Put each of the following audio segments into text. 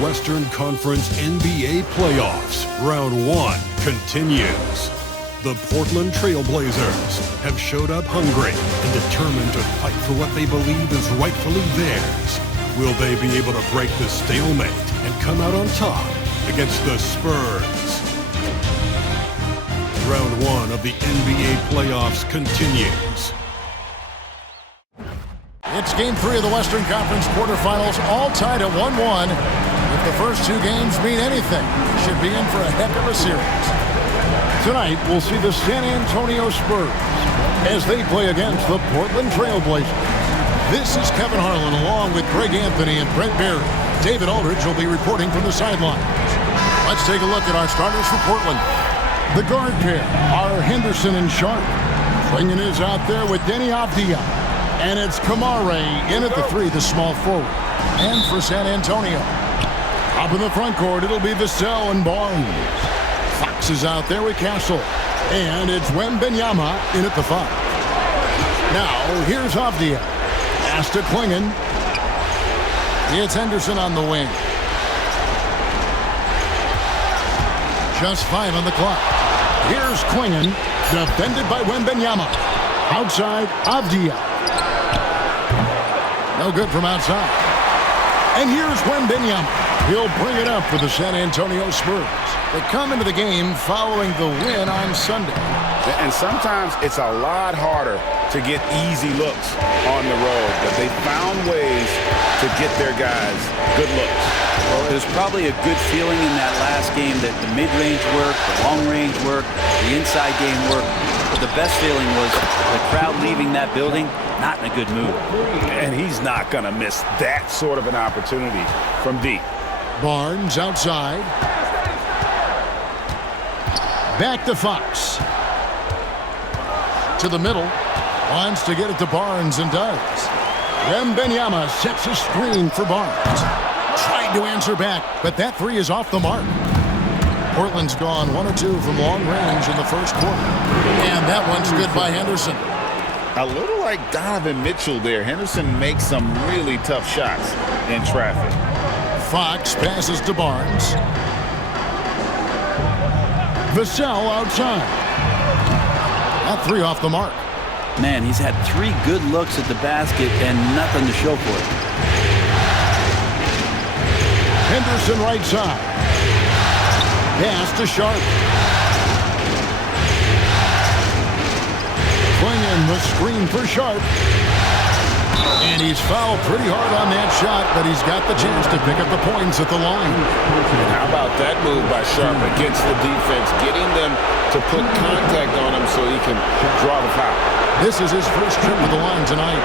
Western Conference NBA playoffs. Round 1 continues. The Portland Trail Blazers have showed up hungry and determined to fight for what they believe is rightfully theirs. Will they be able to break the stalemate and come out on top against the Spurs? Round 1 of the NBA playoffs continues. It's Game 3 of the Western Conference quarterfinals, all tied at 1-1. If the first two games mean anything, we should be in for a heck of a series. Tonight, we'll see the San Antonio Spurs as they play against the Portland Trail Blazers. This is Kevin Harlan along with Greg Anthony and Brent Barry. David Aldridge will be reporting from the sidelines. Let's take a look at our starters for Portland. The guard pair are Henderson and Sharp. Clingan is out there with Denny Avdia. And it's Kamare in at the 3, the small forward. And for San Antonio, up in the front court, it'll be Vassell and Barnes. Fox is out there with Castle. And it's Wembanyama in at the 5. Now, here's Avdia. Pass to Clingan. It's Henderson on the wing. Just 5 on the clock. Here's Clingan, defended by Wembanyama. Outside, Avdia. No good from outside. And here's Wembanyama. He'll bring it up for the San Antonio Spurs. They come into the game following the win on Sunday. And sometimes it's a lot harder to get easy looks on the road, but they found ways to get their guys good looks. Well, it was probably a good feeling in that last game that the mid-range worked, the long-range worked, the inside game worked. But the best feeling was the crowd leaving that building not in a good mood. And he's not going to miss that sort of an opportunity from deep. Barnes outside. Back to Fox. To the middle. Wants to get it to Barnes and does. Wembanyama sets a screen for Barnes. Tried to answer back, but that 3 is off the mark. Portland's gone 1 or 2 from long range in the first quarter. And that one's good by Henderson. A little like Donovan Mitchell there. Henderson makes some really tough shots in traffic. Fox passes to Barnes. Vassell outside. That 3 off the mark. Man, he's had 3 good looks at the basket and nothing to show for it. Henderson right side. Pass to Sharp. Clingan the screen for Sharp. And he's fouled pretty hard on that shot, but he's got the chance to pick up the points at the line. And how about that move by Sharp against the defense, getting them to put contact on him so he can draw the foul. This is his first trip to the line tonight.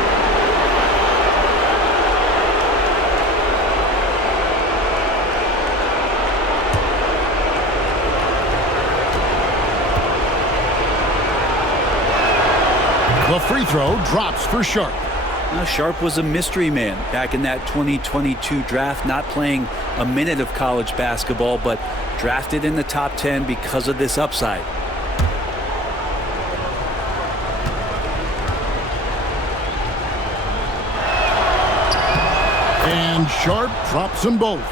The free throw drops for Sharp. Now, Sharp was a mystery man back in that 2022 draft, not playing a minute of college basketball, but drafted in the top 10 because of this upside. And Sharp drops them both.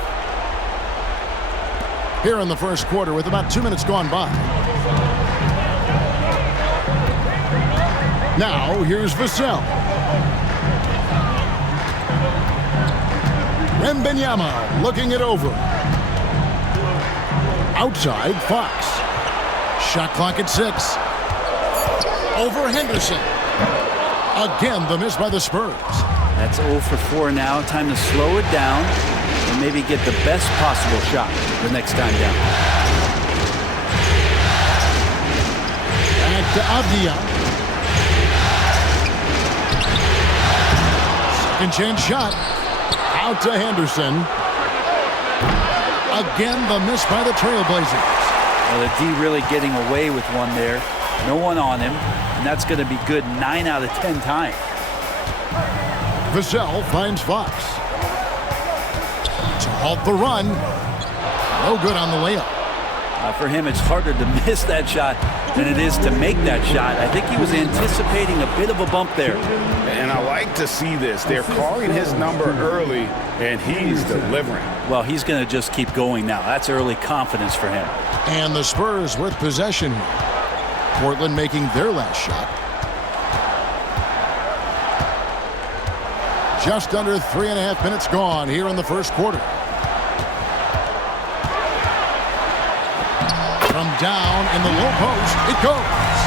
Here in the first quarter with about 2 minutes gone by. Now, here's Vassell. Wembanyama looking it over. Outside, Fox. Shot clock at 6. Over Henderson. Again, the miss by the Spurs. That's 0 for 4 now. Time to slow it down and maybe get the best possible shot the next time down. Back to Avdia. Second chance shot. Out to Henderson. Again, the miss by the Trailblazers. Well, the D really getting away with one there. No one on him, and that's going to be good 9 out of 10 times. Vassell finds Fox. To halt the run. No good on the layup. For him, it's harder to miss that shot than it is to make that shot. I think he was anticipating a bit of a bump there. And I like to see this. They're calling his number early, and he's delivering. Well, he's going to just keep going now. That's early confidence for him. And the Spurs with possession. Portland making their last shot. Just under 3.5 minutes gone here in the first quarter. From down in the low post, it goes.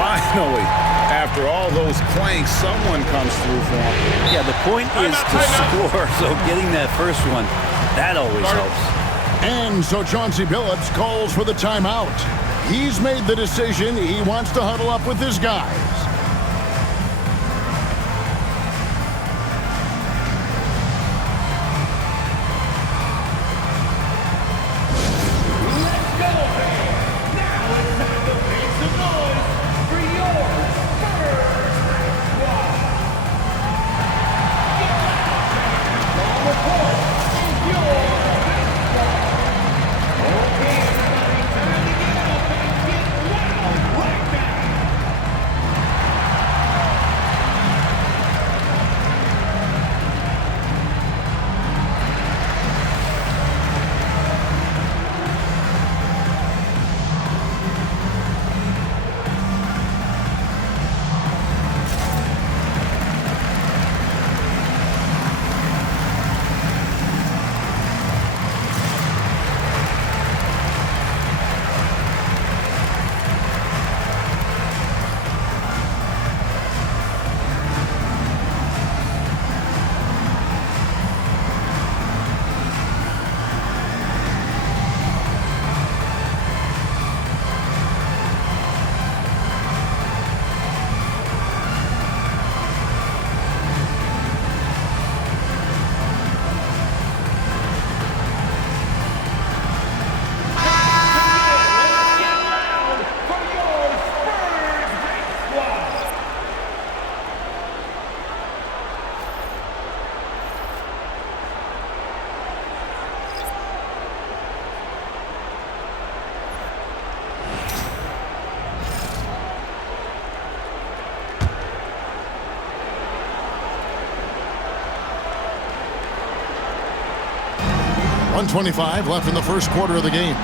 Finally, after all those clanks, someone comes through for him. Yeah, the point is to score, so getting that first one, that always helps. And so Chauncey Billups calls for the timeout. He's made the decision. He wants to huddle up with his guys. .125 left in the first quarter of the game.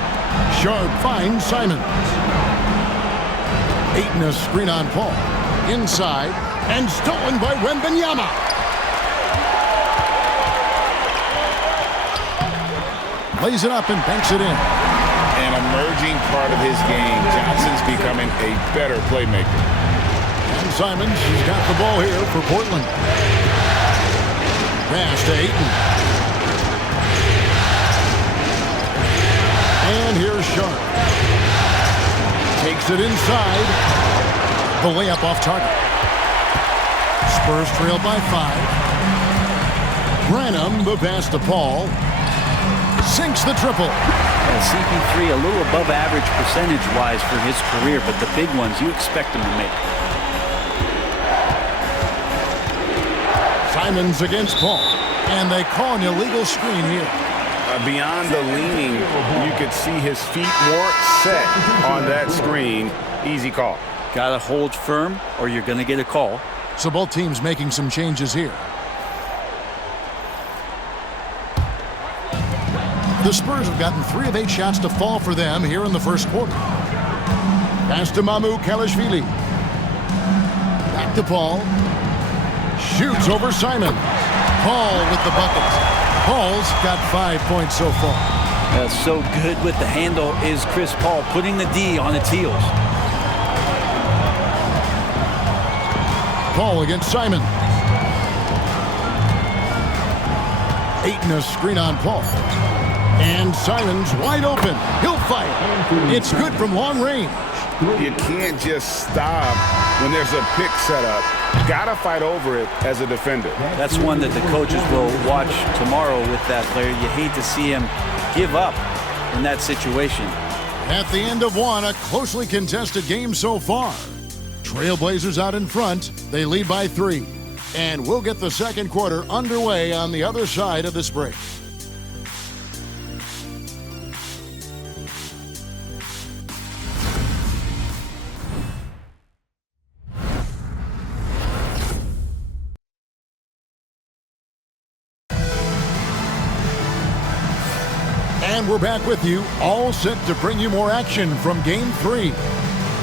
Sharp finds Simons. Ayton a screen on Paul. Inside and stolen by Wembanyama. Lays it up and banks it in. An emerging part of his game. Johnson's becoming a better playmaker. And Simons has got the ball here for Portland. Pass to Ayton. And here's Sharp. Takes it inside. The layup off target. Spurs trail by 5. Branham, the pass to Paul. Sinks the triple. CP3 a little above average percentage-wise for his career, but the big ones you expect him to make. Simons against Paul. And they call an illegal screen here. Beyond the leaning, you could see his feet weren't set on that screen. Easy call. Got to hold firm or you're going to get a call. So both teams making some changes here. The Spurs have gotten 3 of 8 shots to fall for them here in the first quarter. Pass to Mamu Kalashvili. Back to Paul. Shoots over Simon. Paul with the bucket. Paul's got 5 points so far. So good with the handle is Chris Paul, putting the D on its heels. Paul against Simon. Ayton a screen on Paul. And Simon's wide open. He'll fire. It's good from long range. You can't just stop when there's a pick set up. Gotta fight over it as a defender. That's one that the coaches will watch tomorrow with that player. You hate to see him give up in that situation. At the end of one, a closely contested game so far. Trailblazers out in front. They lead by 3. And we'll get the second quarter underway on the other side of this break. And we're back with you, all set to bring you more action from Game 3.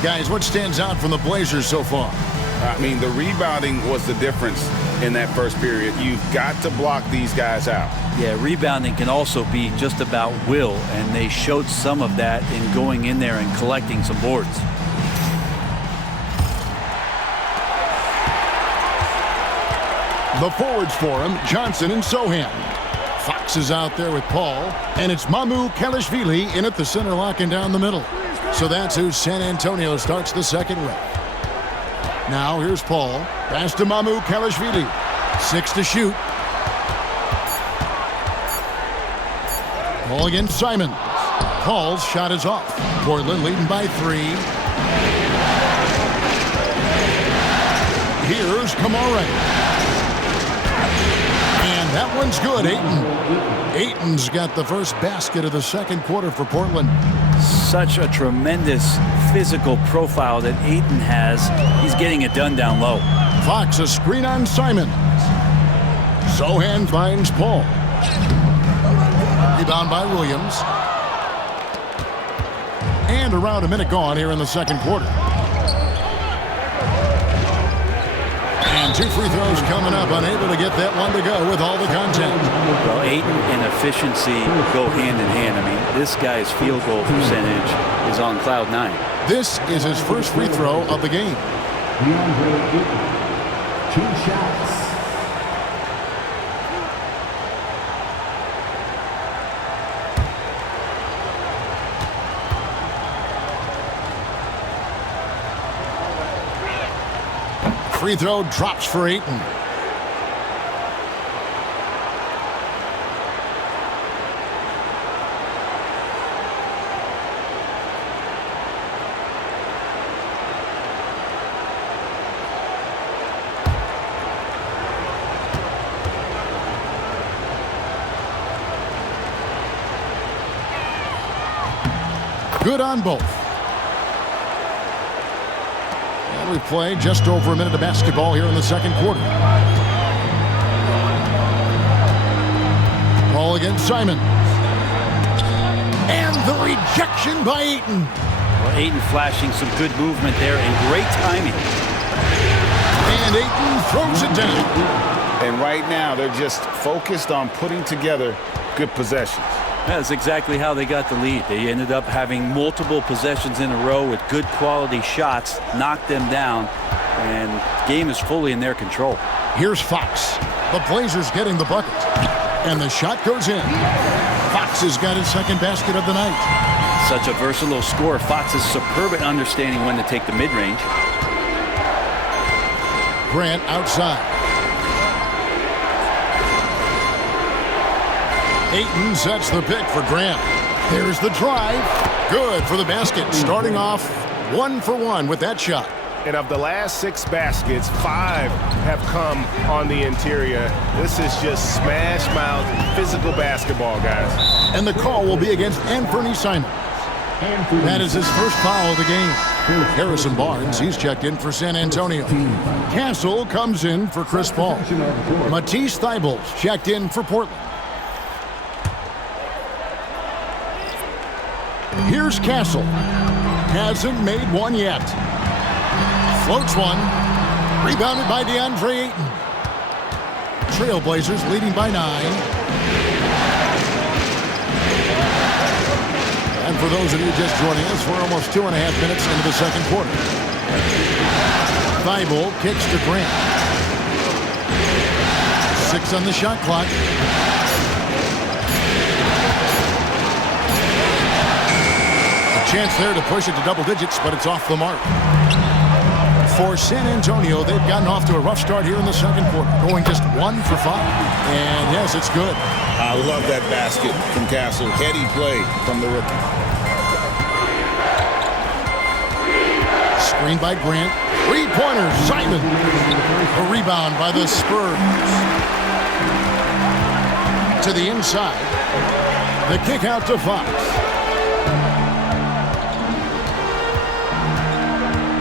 Guys, what stands out from the Blazers so far? I mean, the rebounding was the difference in that first period. You've got to block these guys out. Yeah, rebounding can also be just about will, and they showed some of that in going in there and collecting some boards. The forwards for him, Johnson and Sohan. Fox is out there with Paul, and it's Mamu Kelishvili in at the center, locking down the middle. So that's who San Antonio starts the second with. Now here's Paul. Pass to Mamu Kelishvili. 6 to shoot. Paul against Simons. Paul's shot is off. Portland leading by 3. Here's Kamara. And that one's good, Ayton. Ayton's got the first basket of the second quarter for Portland. Such a tremendous physical profile that Ayton has. He's getting it done down low. Fox, a screen on Simons. Sohan finds Paul. Rebound by Williams. And around a minute gone here in the second quarter. And 2 free throws coming up, unable to get that one to go with all the contact. Well, Ayton and efficiency go hand in hand. I mean, this guy's field goal percentage is on cloud 9. This is his first free throw of the game. 2 shots. Free throw drops for Ayton. Good on both. And we play just over a minute of basketball here in the second quarter. Ball against Simons. And the rejection by Ayton. Well, Ayton flashing some good movement there and great timing. And Ayton throws it down. And right now, they're just focused on putting together good possessions. That's exactly how they got the lead. They ended up having multiple possessions in a row with good quality shots, knocked them down, and the game is fully in their control. Here's Fox. The Blazers getting the bucket. And the shot goes in. Fox has got his second basket of the night. Such a versatile scorer. Fox is superb at understanding when to take the mid-range. Grant outside. Ayton sets the pick for Grant. There's the drive. Good for the basket. Starting off 1 for 1 with that shot. And of the last 6 baskets, 5 have come on the interior. This is just smash mouth physical basketball, guys. And the call will be against Anthony Simons. That is his first foul of the game. Harrison Barnes, he's checked in for San Antonio. Castle comes in for Chris Paul. Matisse Thybulle's checked in for Portland. Here's Castle. Hasn't made one yet. Floats one. Rebounded by DeAndre Ayton. Trailblazers leading by 9. And for those of you just joining us, we're almost 2.5 minutes into the second quarter. Thibault kicks to Grant. 6 on the shot clock. Chance there to push it to double digits, but it's off the mark. For San Antonio, they've gotten off to a rough start here in the second quarter, going just 1 for 5. And yes, it's good. I love that basket from Castle. Heady play from the rookie. Screen by Grant. 3-pointer, Simon. A rebound by the Spurs. To the inside. The kick out to Fox.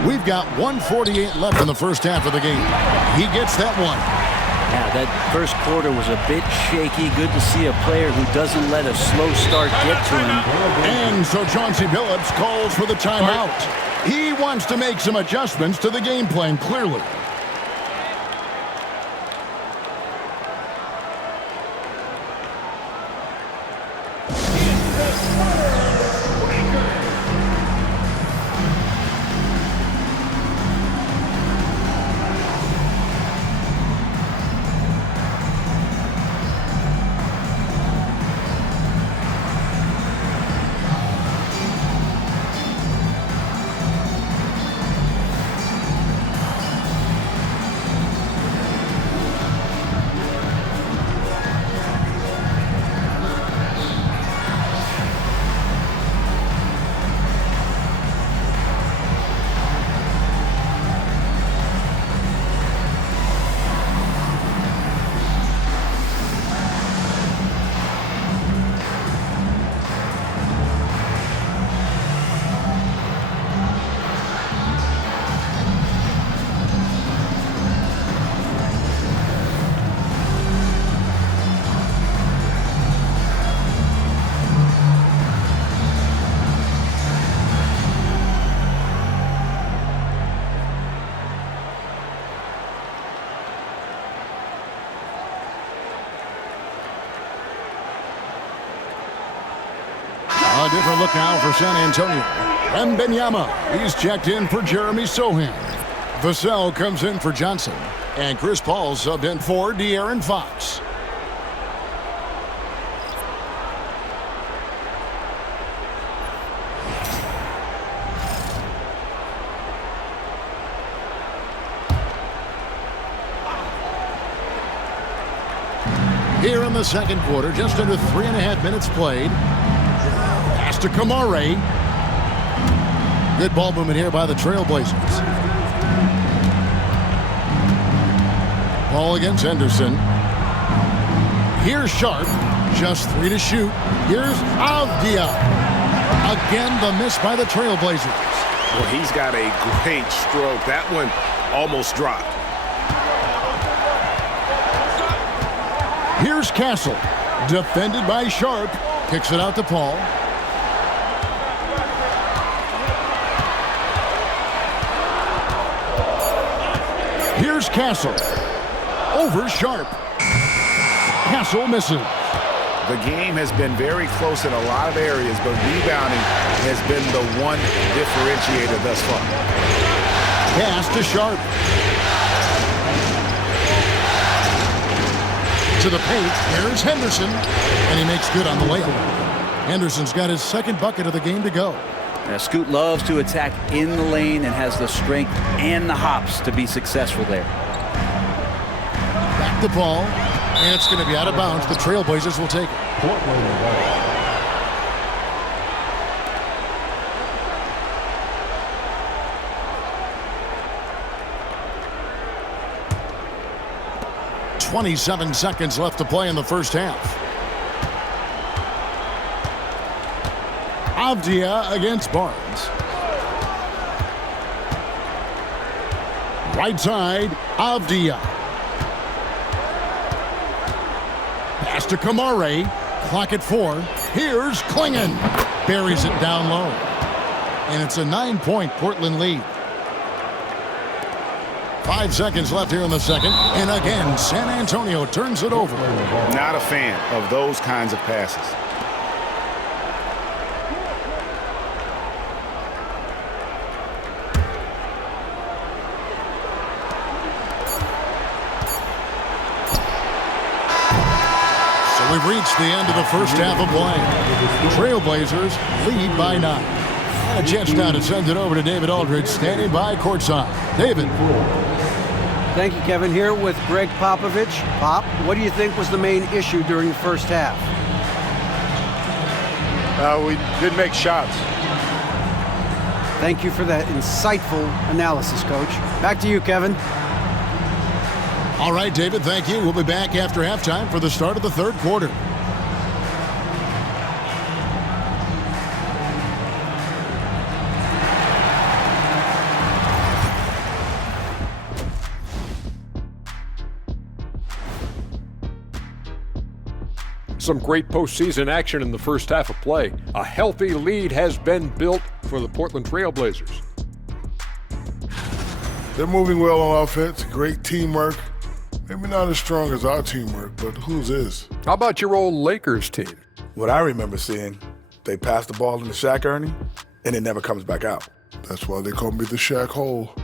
We've got 1:48 left in the first half of the game. He gets that one. Yeah, that first quarter was a bit shaky. Good to see a player who doesn't let a slow start get to him. And so Chauncey Billups calls for the timeout. He wants to make some adjustments to the game plan, clearly. A different look now for San Antonio. Wembanyama, he's checked in for Jeremy Sohan. Vassell comes in for Johnson. And Chris Paul subbed in for De'Aaron Fox. Here in the second quarter, just under 3.5 minutes played. Pass to Kamare. Good ball movement here by the Trailblazers. Ball against Henderson. Here's Sharp. Just 3 to shoot. Here's Avdia. Again, the miss by the Trailblazers. Well, he's got a great stroke. That one almost dropped. Here's Castle. Defended by Sharp. Kicks it out to Paul. Here's Castle. Over Sharp. Castle misses. The game has been very close in a lot of areas, but rebounding has been the one differentiator thus far. Pass to Sharp. To the paint. Here's Henderson. And he makes good on the layup. Henderson's got his second bucket of the game to go. Now, Scoot loves to attack in the lane and has the strength and the hops to be successful there. Back to Paul. And it's going to be out of bounds. The Trailblazers will take it. 27 seconds left to play in the first half. Avdia against Barnes. Right side, Avdia. Pass to Kamare. Clock at 4. Here's Klingon. Buries it down low. And it's a 9-point Portland lead. 5 seconds left here in the second. And again, San Antonio turns it over. Not a fan of those kinds of passes. So we've reached the end of the first half of play. Trailblazers lead by 9. And a chance now to send it over to David Aldridge, standing by courtside. David. Thank you, Kevin. Here with Greg Popovich. Pop, what do you think was the main issue during the first half? We didn't make shots. Thank you for that insightful analysis, Coach. Back to you, Kevin. All right, David, thank you. We'll be back after halftime for the start of the third quarter. Some great postseason action in the first half of play. A healthy lead has been built for the Portland Trail Blazers. They're moving well on offense, great teamwork. Maybe not as strong as our teamwork, but whose is? How about your old Lakers team? What I remember seeing, they pass the ball into Shaq Ernie, and it never comes back out. That's why they call me the Shaq Hole.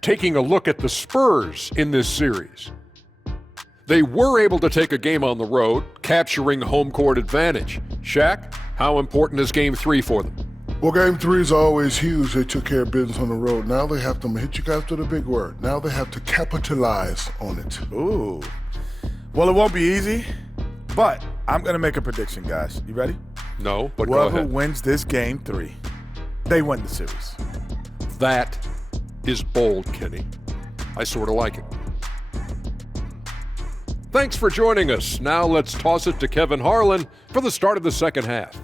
Taking a look at the Spurs in this series. They were able to take a game on the road, capturing home court advantage. Shaq, how important is Game 3 for them? Well, Game 3 is always huge. They took care of business on the road. Now they have to hit you guys with a big word. Now they have to capitalize on it. Ooh. Well, it won't be easy, but I'm going to make a prediction, guys. You ready? No, but go Whoever ahead. wins this Game 3, they win the series. That is bold, Kenny. I sort of like it. Thanks for joining us. Now let's toss it to Kevin Harlan for the start of the second half.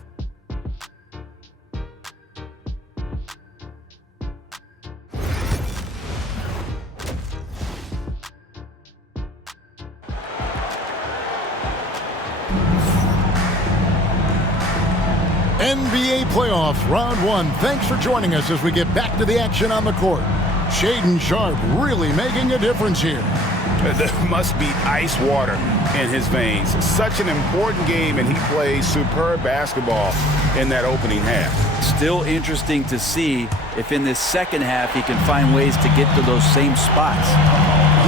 NBA playoffs, round one. Thanks for joining us as we get back to the action on the court. Shaedon Sharpe really making a difference here. There must be ice water in his veins. Such an important game, and he plays superb basketball in that opening half. Still interesting to see if in this second half he can find ways to get to those same spots.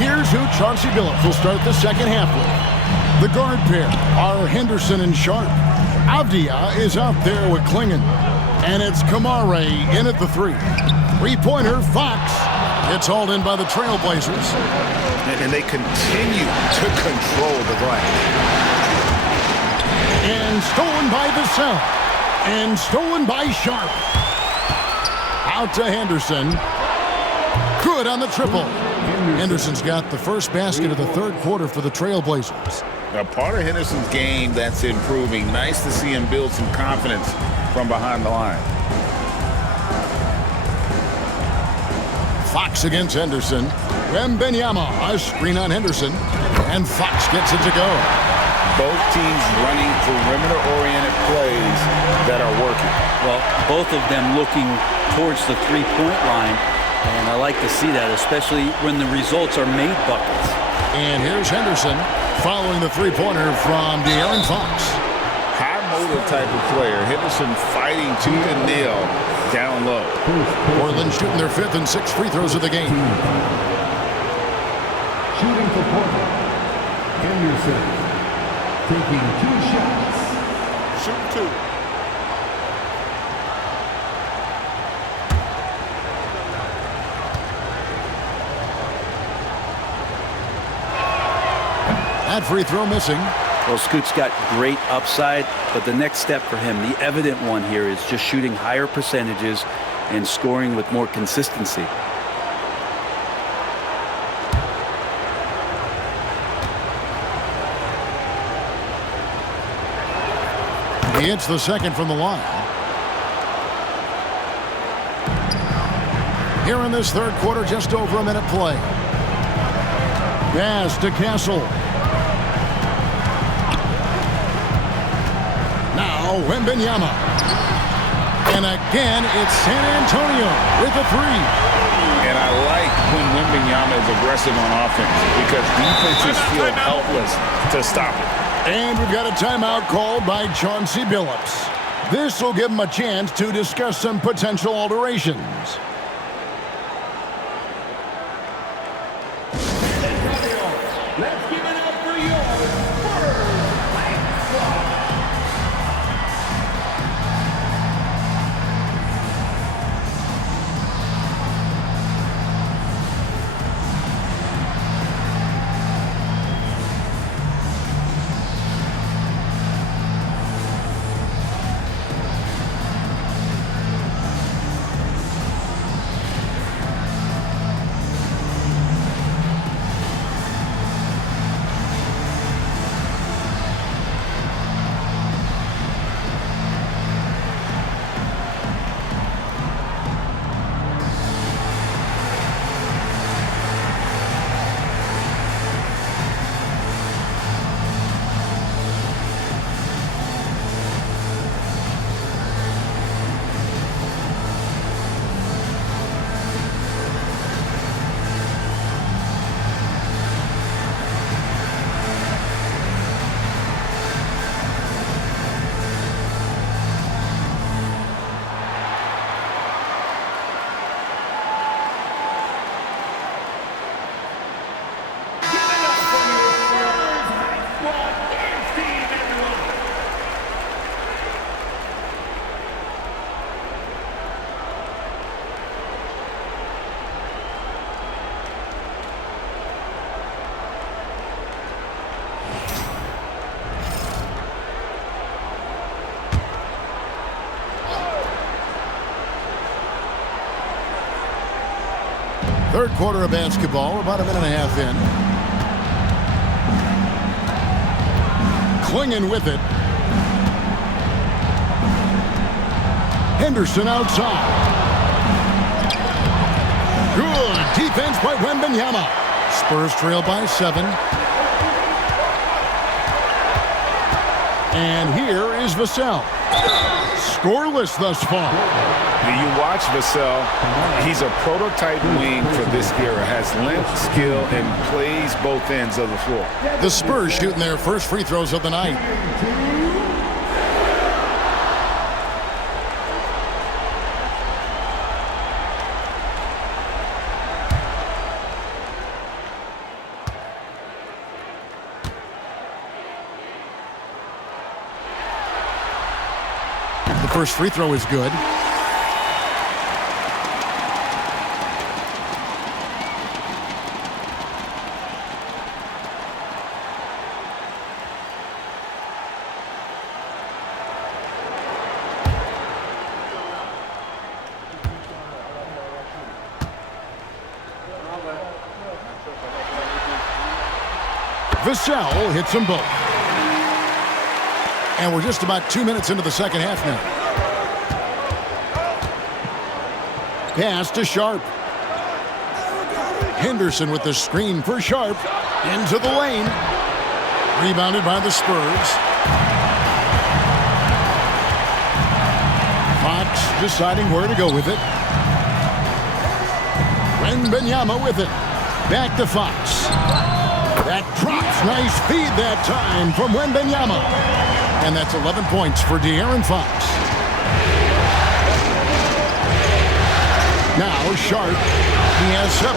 Here's who Chauncey Billups will start the second half with. The guard pair are Henderson and Sharpe. Avdia is out there with Klingon. And it's Kamare in at the three. Three-pointer, Fox. It's hauled in by the Trailblazers. And they continue to control the glass. And stolen by Vassell. And stolen by Sharpe. Out to Henderson. Good on the triple. Henderson's got the first basket of the third quarter for the Trailblazers. Now, part of Henderson's game that's improving. Nice to see him build some confidence from behind the line. Fox against Henderson. Wembanyama, a screen on Henderson. And Fox gets it to go. Both teams running perimeter-oriented plays that are working. Well, both of them looking towards the three-point line. And I like to see that, especially when the results are made buckets. And here's Henderson following the three-pointer from De'Aaron Fox. High motor type of player. Henderson fighting tooth and nail down low. Portland shooting their fifth and sixth free throws of the game. Shooting for Portland. Henderson taking 2 shots. Shoot 2. That free throw missing. Well, Scoot's got great upside, but the next step for him, the evident one here, is just shooting higher percentages and scoring with more consistency. He hits the second from the line. Here in this third quarter, just over a minute play. Pass to Castle. Now Wembanyama. And again, it's San Antonio with a three. And I like when Wembanyama is aggressive on offense because defenses feel helpless to stop it. And we've got a timeout called by Chauncey Billups. This will give him a chance to discuss some potential alterations. Let's give it up for your Spurs. Third quarter of basketball. We're about a minute and a half in. Clinging with it. Henderson outside. Good defense by Wembanyama. Spurs trail by 7. And here is Vassell. Scoreless thus far. Now you watch Vassell. He's a prototype wing for this era. Has length, skill, and plays both ends of the floor. The Spurs shooting their first free throws of the night. The first free throw is good. Vassell hits them both. And we're just about 2 minutes into the second half now. Pass to Sharp. Henderson with the screen for Sharp. Into the lane. Rebounded by the Spurs. Fox deciding where to go with it. Wembanyama with it. Back to Fox. That drops. Nice feed that time from Wembanyama. And that's 11 points for De'Aaron Fox. Now Sharp. He has 7.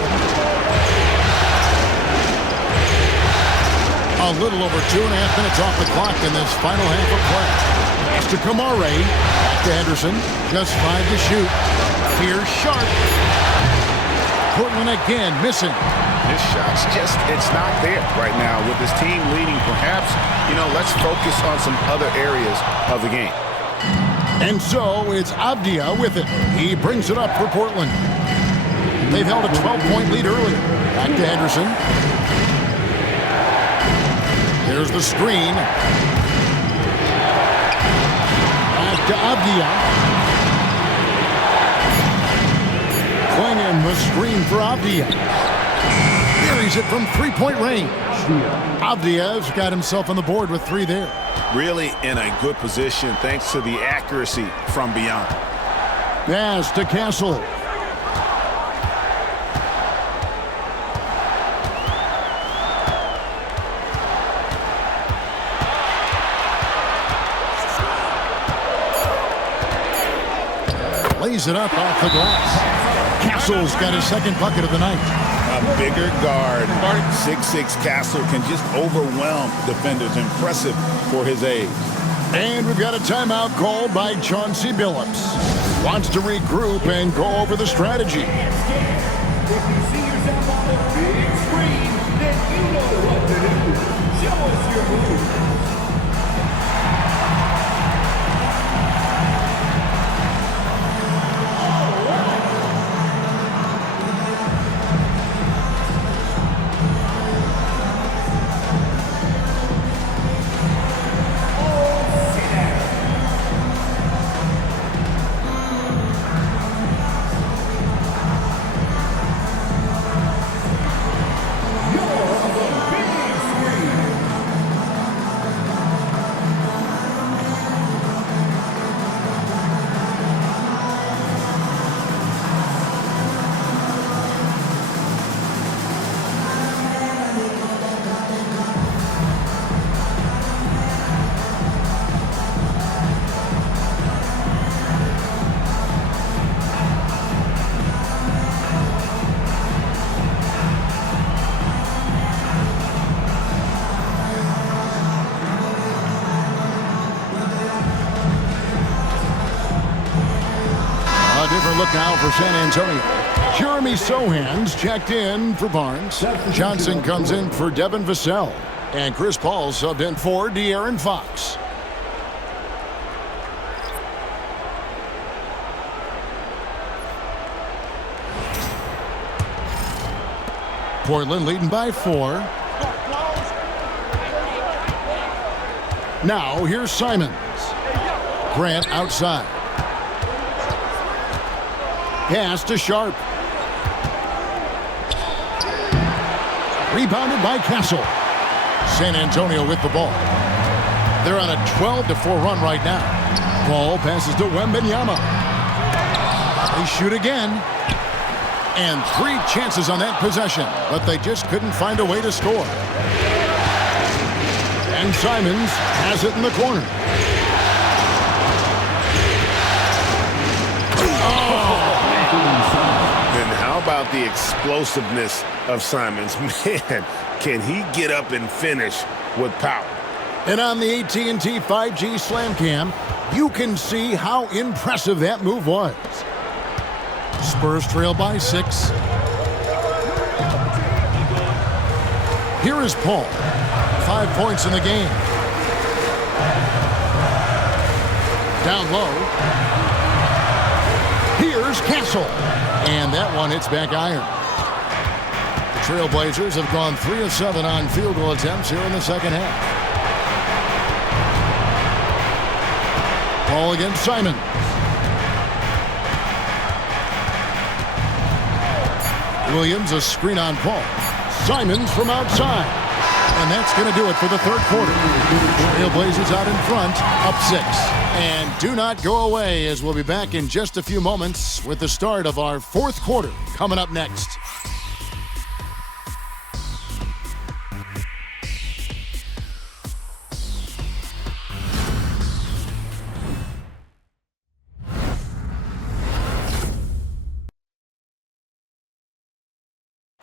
A little over 2.5 minutes off the clock in this final half of play. Pass to Kamare. Back to Henderson. Just 5 to shoot. Here's Sharp. Portland again missing. His shot's just, it's not there right now. With his team leading, perhaps, let's focus on some other areas of the game. And so it's Avdia with it. He brings it up for Portland. They've held a 12-point lead early. Back to Henderson. There's the screen. Back to Avdia. Clinging the screen for Avdia. Buries it from 3-point range. Avdia's got himself on the board with 3 there. Really in a good position thanks to the accuracy from beyond. Pass to Castle. Lays it up off the glass. Castle's got his second bucket of the night. A bigger guard, 6'6" Castle can just overwhelm defenders. Impressive for his age. And we've got a timeout called by Chauncey Billups. Wants to regroup and go over the strategy. If you see yourself on the big screen, then you know what to do. Show us your move. Look now for San Antonio. Jeremy Sohan's checked in for Barnes. Johnson comes in for Devin Vassell. And Chris Paul subbed in for De'Aaron Fox. Portland leading by 4. Now here's Simons. Grant outside. Pass to Sharp. Rebounded by Castle. San Antonio with the ball. They're on a 12-4 run right now. Ball passes to Wembanyama. They shoot again. And 3 chances on that possession, but they just couldn't find a way to score. And Simons has it in the corner. And how about the explosiveness of Simons? Man, can he get up and finish with power? And on the AT&T 5G Slam Cam, you can see how impressive that move was. Spurs trail by 6. Here is Paul. 5 points in the game. Down low. Here's Castle. And that one hits back iron. The Trailblazers have gone 3 of 7 on field goal attempts here in the second half. Ball against Simon. Williams, a screen on Paul. Simons from outside. And that's going to do it for the third quarter. Trailblazers out in front, up 6. And do not go away, as we'll be back in just a few moments with the start of our fourth quarter coming up next.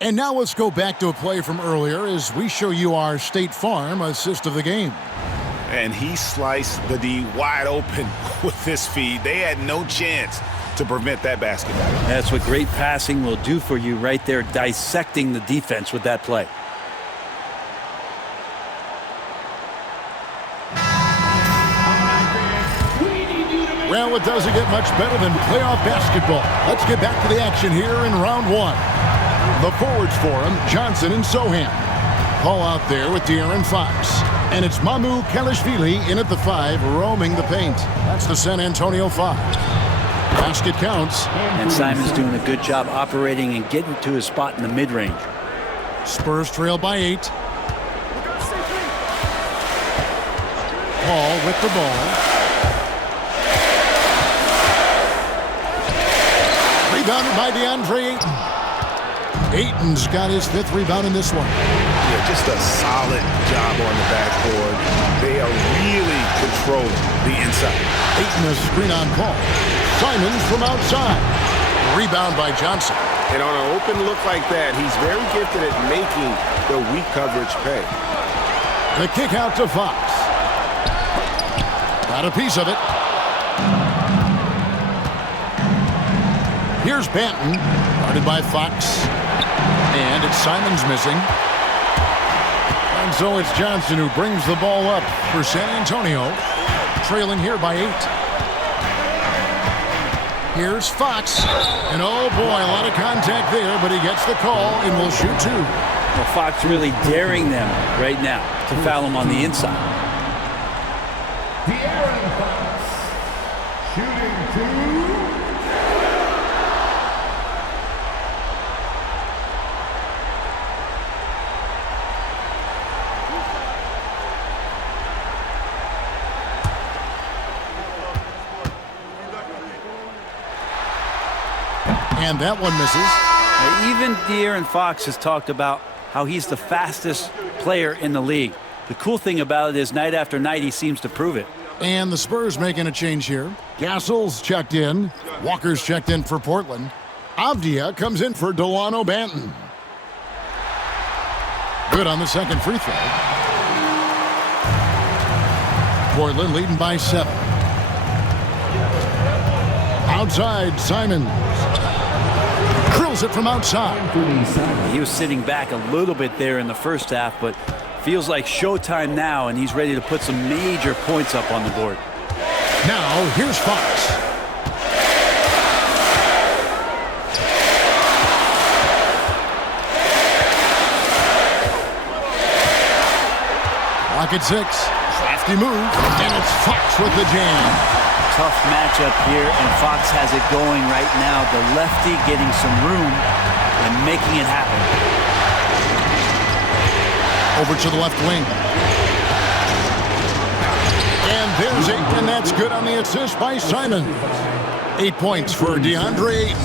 And now let's go back to a play from earlier as we show you our State Farm assist of the game. And he sliced the D wide open with this feed. They had no chance to prevent that basket. That's what great passing will do for you right there, dissecting the defense with that play. Well, it doesn't get much better than playoff basketball. Let's get back to the action here in round 1. The forwards for him, Johnson and Sohan. Paul out there with De'Aaron Fox. And it's Mamu Kalashvili in at the 5, roaming the paint. That's the San Antonio 5. Basket counts. And Simon's doing a good job operating and getting to his spot in the mid-range. Spurs trail by 8. Paul with the ball. Rebounded by DeAndre Ayton. Ayton's got his 5th rebound in this one. Yeah, just a solid job on the backboard. They are really controlling the inside. Ayton a screen on Paul. Simons from outside. Rebound by Johnson. And on an open look like that, he's very gifted at making the weak coverage pay. The kick out to Fox. Got a piece of it. Here's Banton, guarded by Fox. And it's Simons missing. And so it's Johnson who brings the ball up for San Antonio, trailing here by 8. Here's Fox. And oh boy, a lot of contact there, but he gets the call and will shoot 2. Well, Fox really daring them right now to foul him on the inside. De'Aaron Fox, shooting 2. And that one misses. Even De'Aaron Fox has talked about how he's the fastest player in the league. The cool thing about it is night after night he seems to prove it. And the Spurs making a change here. Castle's checked in. Walker's checked in for Portland. Avdia comes in for Delano Banton. Good on the second free throw. Portland leading by 7. Outside, Simons. Drills it from outside. He was sitting back a little bit there in the first half, but feels like showtime now, and he's ready to put some major points up on the board. Now, here's Fox. Clock at 6. Crafty move, and it's Fox with the jam. Tough matchup here, and Fox has it going right now. The lefty getting some room and making it happen. Over to the left wing. And there's 8, and that's good on the assist by Simon. 8 points for DeAndre Ayton.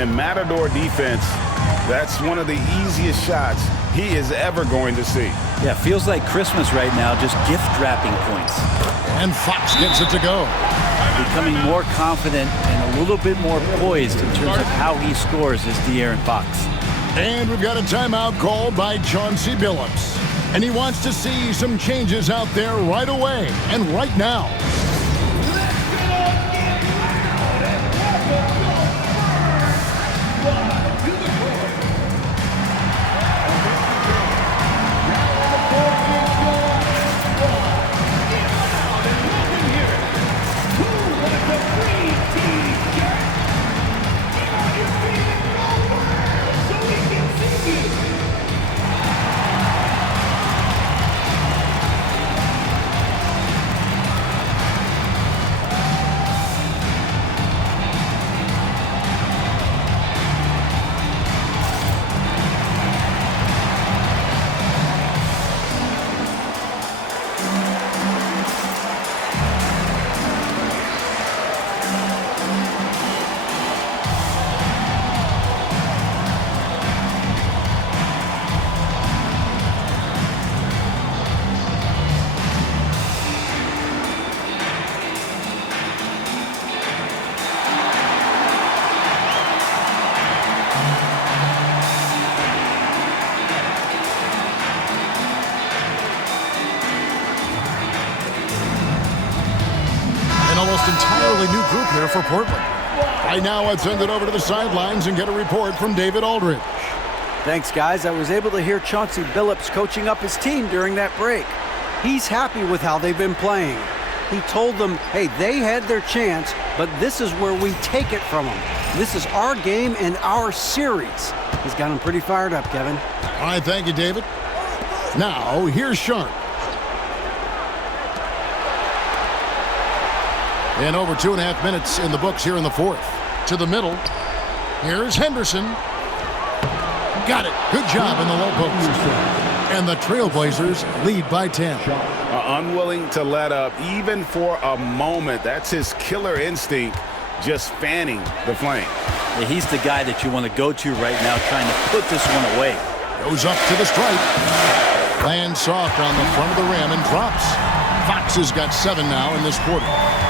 And Matador defense, that's one of the easiest shots he is ever going to see. Yeah, feels like Christmas right now, just gift wrapping points. And Fox gets it to go. Becoming more confident and a little bit more poised in terms of how he scores is De'Aaron Fox. And we've got a timeout called by Chauncey Billups. And he wants to see some changes out there right away and right now. Almost entirely new group here for Portland. Right now, let's send it over to the sidelines and get a report from David Aldridge. Thanks, guys. I was able to hear Chauncey Billups coaching up his team during that break. He's happy with how they've been playing. He told them, hey, they had their chance, but this is where we take it from them. This is our game and our series. He's got them pretty fired up, Kevin. All right, thank you, David. Now, here's Sharp. And over 2.5 minutes in the books here in the fourth. To the middle. Here's Henderson. Got it. Good job in the low post. And the Trailblazers lead by 10. Unwilling to let up even for a moment. That's his killer instinct, just fanning the flame. Yeah, he's the guy that you want to go to right now, trying to put this one away. Goes up to the stripe. Lands soft on the front of the rim and drops. Fox has got 7 now in this quarter.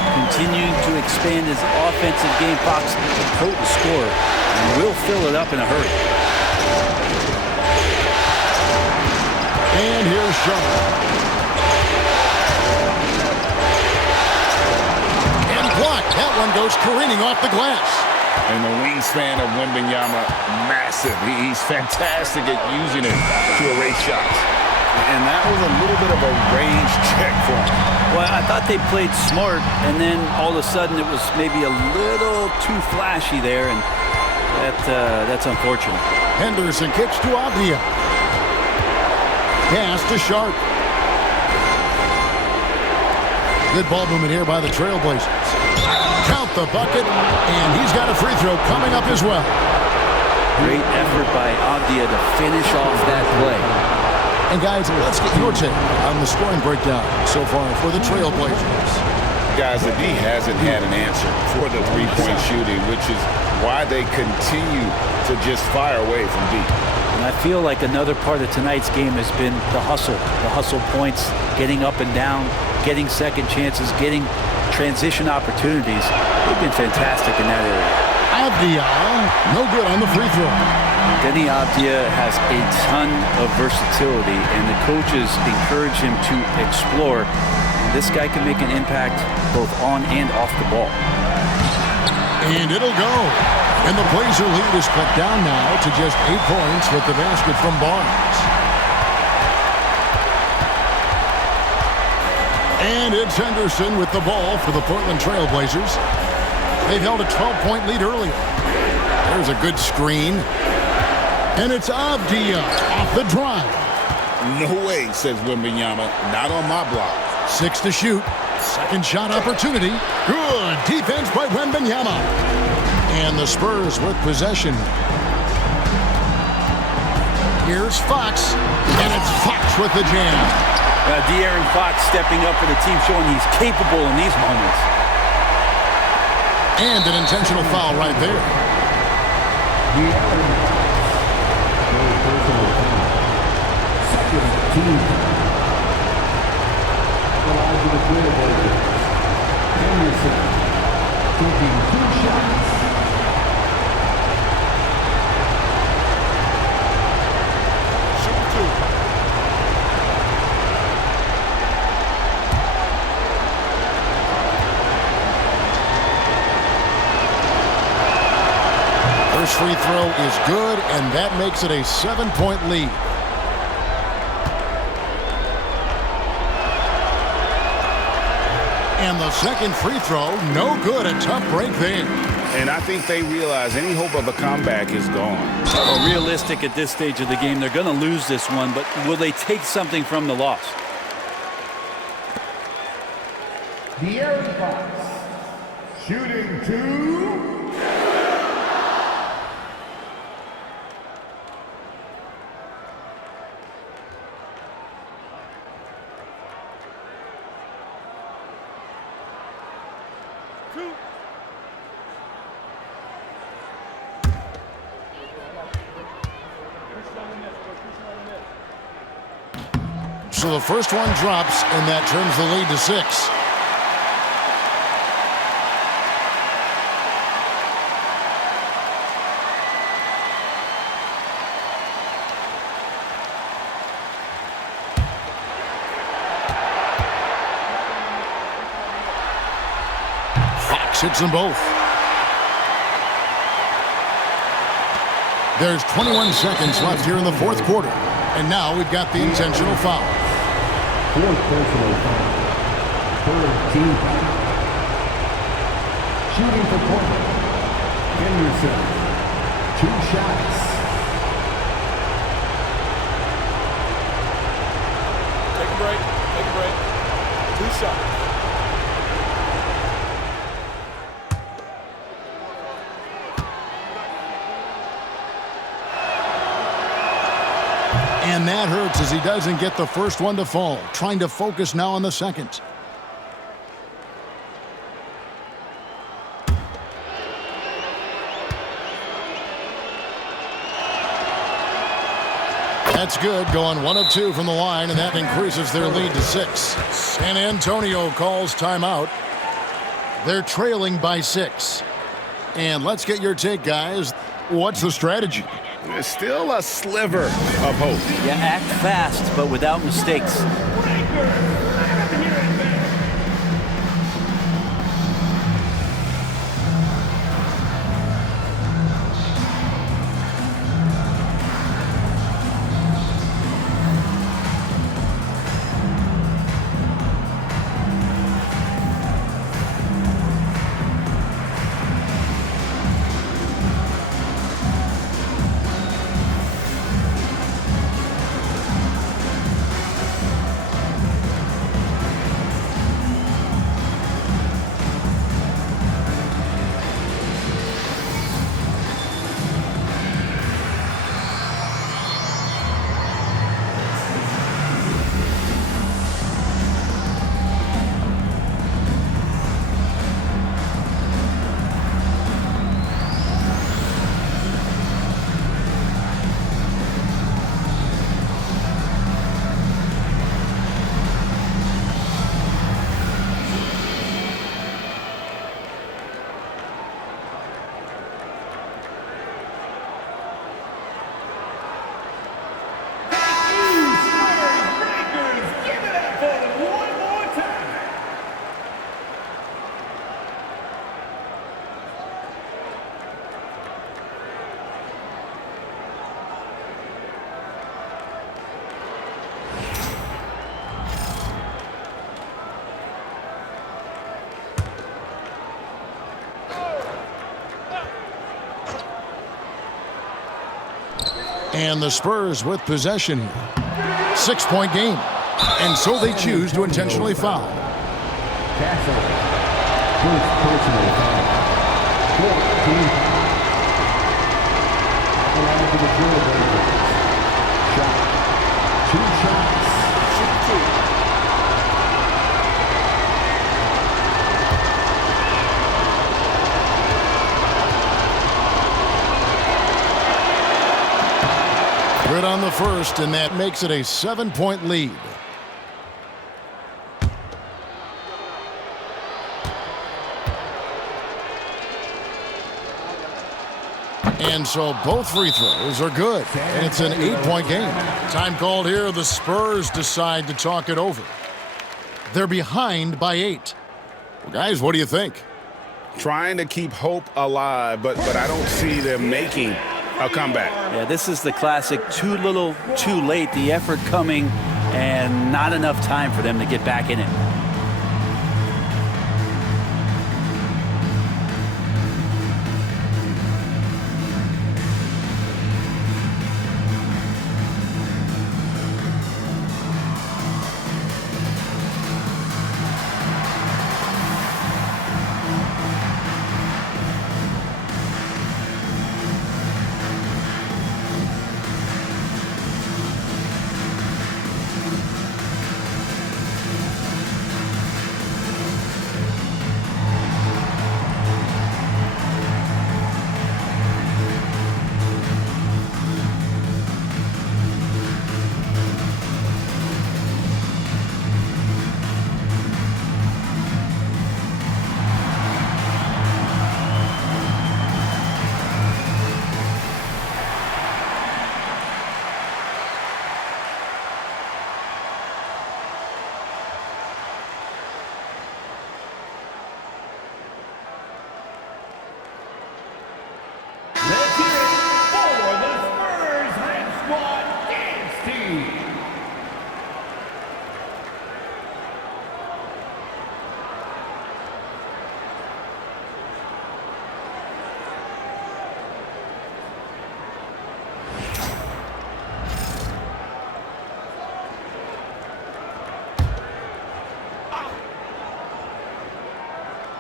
Continuing to expand his offensive game, Fox, a potent scorer, and will fill it up in a hurry. And here's Sharp. And blocked. That one goes careening off the glass. And the wingspan of Wembanyama, massive. He's fantastic at using it to erase shots. And that was a little bit of a range check for him. Well, I thought they played smart, and then all of a sudden it was maybe a little too flashy there, and that's unfortunate. Henderson kicks to Avdia. Pass to Sharp. Good ball movement here by the Trailblazers. Count the bucket, and he's got a free throw coming up as well. Great effort by Avdia to finish off that play. And guys, let's get your take on the scoring breakdown so far for the Trailblazers. Guys, the D hasn't had an answer for the three-point shooting, which is why they continue to just fire away from deep. And I feel like another part of tonight's game has been the hustle points, getting up and down, getting second chances, getting transition opportunities. They've been fantastic in that area. Avdia, no good on the free throw. Denny Avdia has a ton of versatility, and the coaches encourage him to explore. This guy can make an impact both on and off the ball. And it'll go. And the Blazer lead is cut down now to just 8 points with the basket from Barnes. And it's Henderson with the ball for the Portland Trailblazers. They've held a 12-point lead earlier. There's a good screen. And it's Avdia off the drive. No way, says Wembanyama. Not on my block. 6 to shoot. Second shot opportunity. Good defense by Wembanyama. And the Spurs with possession. Here's Fox. And it's Fox with the jam. De'Aaron Fox stepping up for the team, showing he's capable in these moments. And an intentional foul right there. Second team. Allowed the Trailblazers. Henderson taking 2 shots. First free throw is good, and that makes it a 7-point lead. And the second free throw, no good. A tough break there. And I think they realize any hope of a comeback is gone. Well, realistic at this stage of the game, they're going to lose this one, but will they take something from the loss? De'Aaron Fox shooting 2. So the first one drops, and that turns the lead to 6. Fox hits them both. There's 21 seconds left here in the fourth quarter. And now we've got the intentional foul. 4th personal foul. 3rd team foul. Shooting for Portland. Henderson. 2 shots. Take a break. Take a break. 2 shots. And that hurts as he doesn't get the first one to fall. Trying to focus now on the second. That's good, going 1 of 2 from the line, and that increases their lead to 6. San Antonio calls timeout. They're trailing by 6. And let's get your take, guys. What's the strategy? There's still a sliver of hope. Yeah, act fast, but without mistakes. And the Spurs with possession here. 6-point game. And so they choose to intentionally foul. Castle. First personal foul. 14. Along to the Trailblazers. Shot. 2 shots. Shoot 2. Good on the first, and that makes it a 7-point lead. And so both free throws are good, and it's an 8-point game. Time called here. The Spurs decide to talk it over. They're behind by 8. Well, guys, what do you think? Trying to keep hope alive, but I don't see them making a comeback. Yeah, this is the classic too little, too late. The effort coming and not enough time for them to get back in it. Let's hear it for the Spurs Hype Squad Dance Team.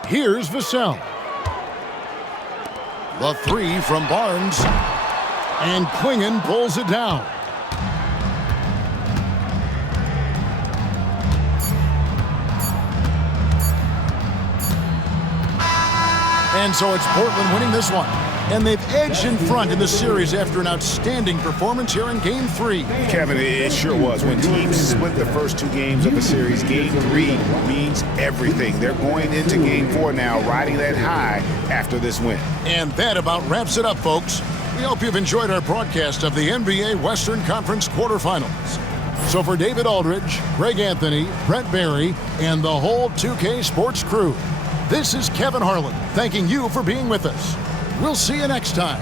Here's Vassell. The 3 from Barnes. And Klingon pulls it down. And so it's Portland winning this one. And they've edged in front in the series after an outstanding performance here in Game 3. Kevin, it sure was. When teams split the first 2 games of a series, Game 3 means everything. They're going into Game 4 now, riding that high after this win. And that about wraps it up, folks. We hope you've enjoyed our broadcast of the NBA Western Conference quarterfinals. So for David Aldridge, Greg Anthony, Brent Barry, and the whole 2K Sports crew, this is Kevin Harlan thanking you for being with us. We'll see you next time.